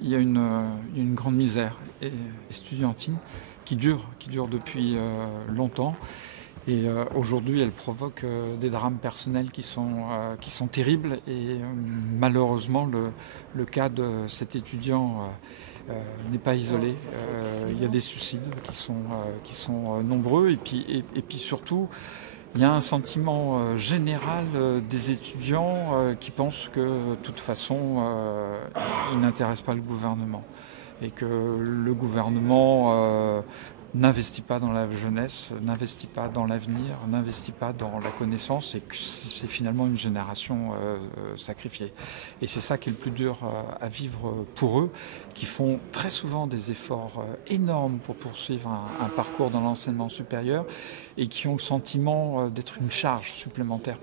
Il y a une grande misère estudiantine qui dure depuis longtemps. Et aujourd'hui, elle provoque des drames personnels qui sont terribles. Et malheureusement, le cas de cet étudiant n'est pas isolé. Il y a des suicides qui sont nombreux. Et puis surtout, il y a un sentiment général des étudiants qui pensent que de toute façon, ils n'intéressent pas le gouvernement. Et que le gouvernement n'investit pas dans la jeunesse, n'investit pas dans l'avenir, n'investit pas dans la connaissance, et que c'est finalement une génération sacrifiée. Et c'est ça qui est le plus dur à vivre pour eux, qui font très souvent des efforts énormes pour poursuivre un parcours dans l'enseignement supérieur, et qui ont le sentiment d'être une charge supplémentaire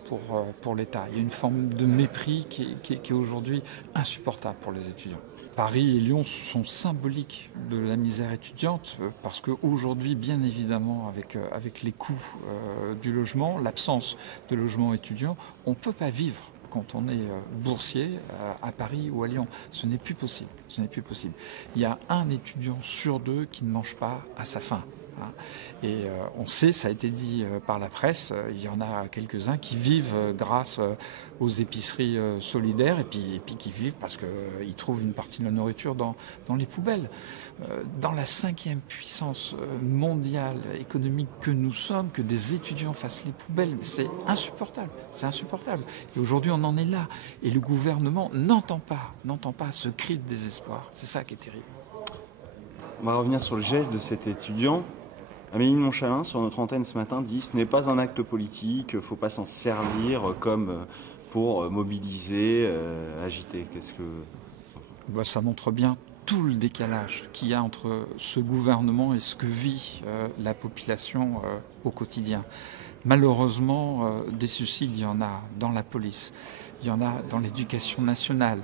pour l'État. Il y a une forme de mépris qui est aujourd'hui insupportable pour les étudiants. Paris et Lyon sont symboliques de la misère étudiante parce qu'aujourd'hui, bien évidemment, avec les coûts du logement, l'absence de logement étudiant, on ne peut pas vivre quand on est boursier à Paris ou à Lyon. Ce n'est plus possible. Ce n'est plus possible. Il y a un étudiant sur deux qui ne mange pas à sa faim. Et on sait, ça a été dit par la presse, il y en a quelques-uns qui vivent grâce aux épiceries solidaires et puis qui vivent parce qu'ils trouvent une partie de la nourriture dans les poubelles. Dans la 5e puissance mondiale économique que nous sommes, que des étudiants fassent les poubelles, c'est insupportable. C'est insupportable. Et aujourd'hui, on en est là. Et le gouvernement n'entend pas ce cri de désespoir. C'est ça qui est terrible. On va revenir sur le geste de cet étudiant. Amélie de Montchalin, sur notre antenne ce matin, dit « Ce n'est pas un acte politique, il ne faut pas s'en servir comme pour mobiliser, agiter ». Qu'est-ce que... Ça montre bien tout le décalage qu'il y a entre ce gouvernement et ce que vit la population au quotidien. Malheureusement, des suicides, il y en a dans la police, il y en a dans l'éducation nationale,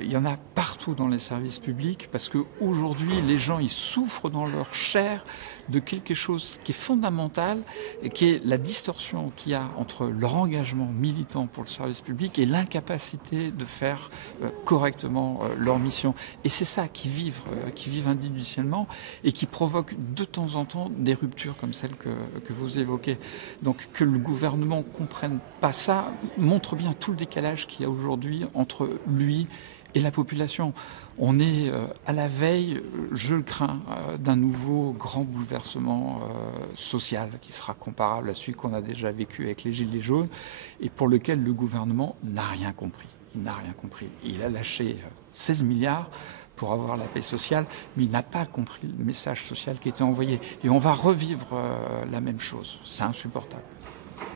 il y en a partout dans les services publics, parce qu'aujourd'hui, les gens, ils souffrent dans leur chair de quelque chose qui est fondamental et qui est la distorsion qu'il y a entre leur engagement militant pour le service public et l'incapacité de faire correctement leur mission. Et c'est ça qui vivent individuellement et qui provoque de temps en temps des ruptures comme celle que vous évoquez. Donc que le gouvernement ne comprenne pas ça montre bien tout le décalage qu'il y a aujourd'hui entre lui et la population. On est à la veille, je le crains, d'un nouveau grand bouleversement social qui sera comparable à celui qu'on a déjà vécu avec les Gilets jaunes et pour lequel le gouvernement n'a rien compris. Il n'a rien compris. Il a lâché 16 milliards pour avoir la paix sociale, mais il n'a pas compris le message social qui était envoyé. Et on va revivre la même chose. C'est insupportable.